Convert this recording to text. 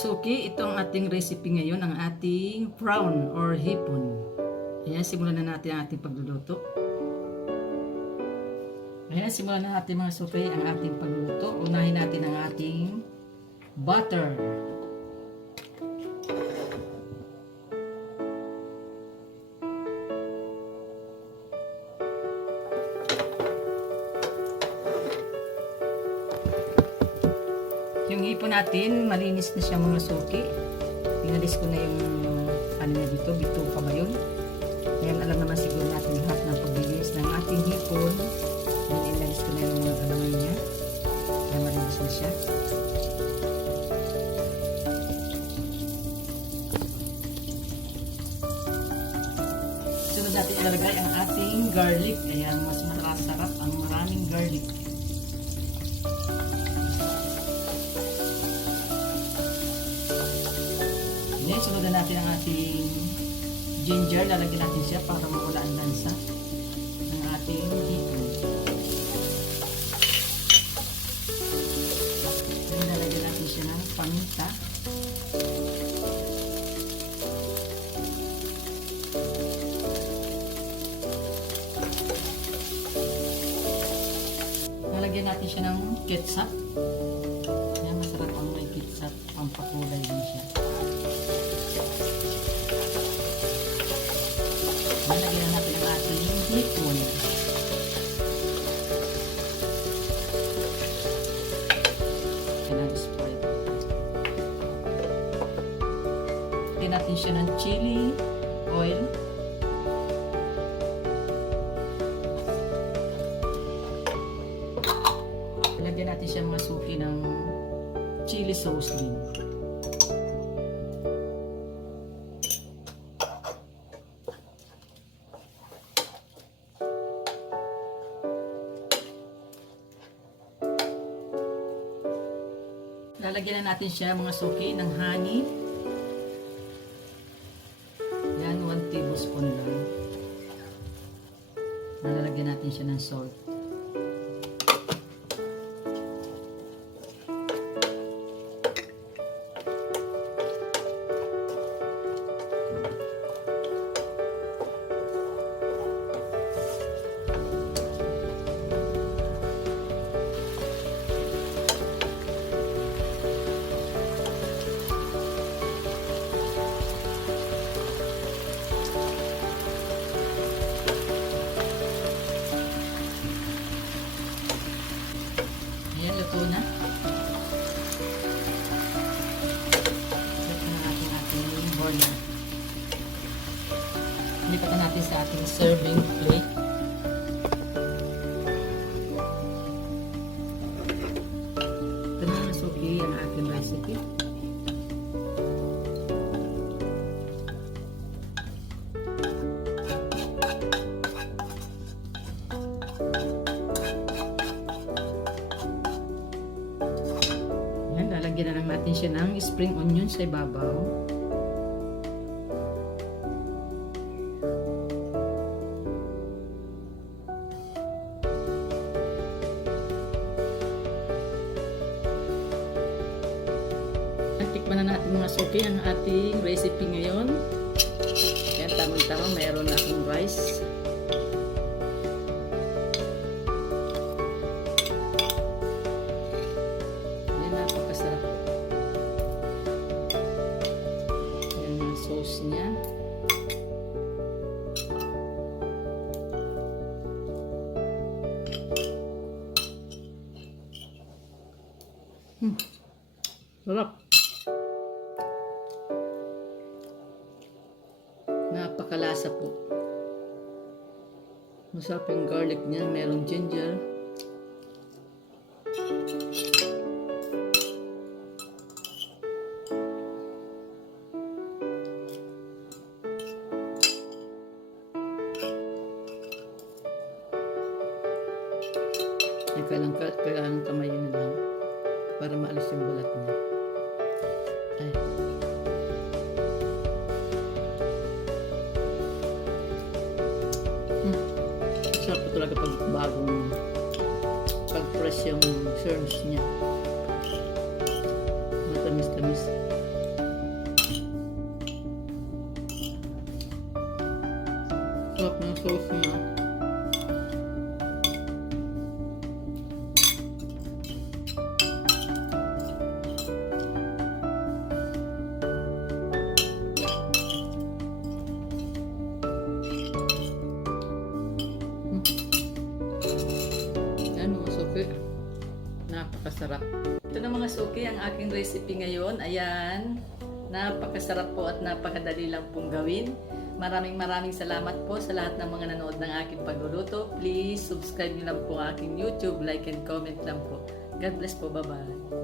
suki, ito ang ating recipe ngayon, ang ating prawn or hipon. Ayan, simulan na natin ang ating pagluluto. Ayan, simulan na natin mga suki ang ating pagluluto. Unahin natin ang ating butter. Yung hipon natin, malinis na siya mga suki. Inalis ko na yung ano na dito, bituka ba yun? Ayan, alam naman siguro natin lahat ng paglinis ng ating hipon. Ayan, inalis ko na yung mga galamay niya. Kaya malinis na siya. Sunod natin ilalagay ang ating garlic. Ayan, mas masarap ang maraming garlic. Ngayon, sunod na natin ang ating ginger. Lalagyan natin siya para mawala ang lansa ng ating hipon. Ngayon, lalagyan natin siya ng paminta. Lalagyan natin siya ng CATSUP. Ayan, masarap ang may CATSUP. Pampakulay din siya. Lagyan natin ang ating hipon. Sprite. Lagyan natin siya ng chili oil. Lagyan natin siya mga suki ng chili sauce din. Lalagyan na natin siya mga suki ng honey. Yan, 1 tablespoon lang. Lalagyan natin siya ng salt. Ayan, luto na. Set na natin ating burner. Lipat na natin sa ating serving plate. Ito na nasuki ang ating recipe. Lalagyan na lang natin siya ng spring onion sa ibabaw. Tikman na natin mga suki ang ating recipe ngayon. Kaya tamang-tama mayroon na akong rice. Napakasarap. Yan ang sauce niya. Sarap. Napakalasa po. Masarap yung garlic niya. Merong ginger. Kailangan kamay na lang para maalis yung balat niya. Ay. Sarap po talaga pag bagong pag-press yung serves niya. Matamis-tamis. sauce niya. Yan mga suki. Napakasarap. Ito na mga suki, ang aking recipe ngayon. Ayan. Napakasarap po at napakadali lang pong gawin. Maraming salamat po sa lahat ng mga nanood ng aking pagluluto. Please subscribe niyo lang po ang aking YouTube, like and comment lang po. God bless po. Bye-bye.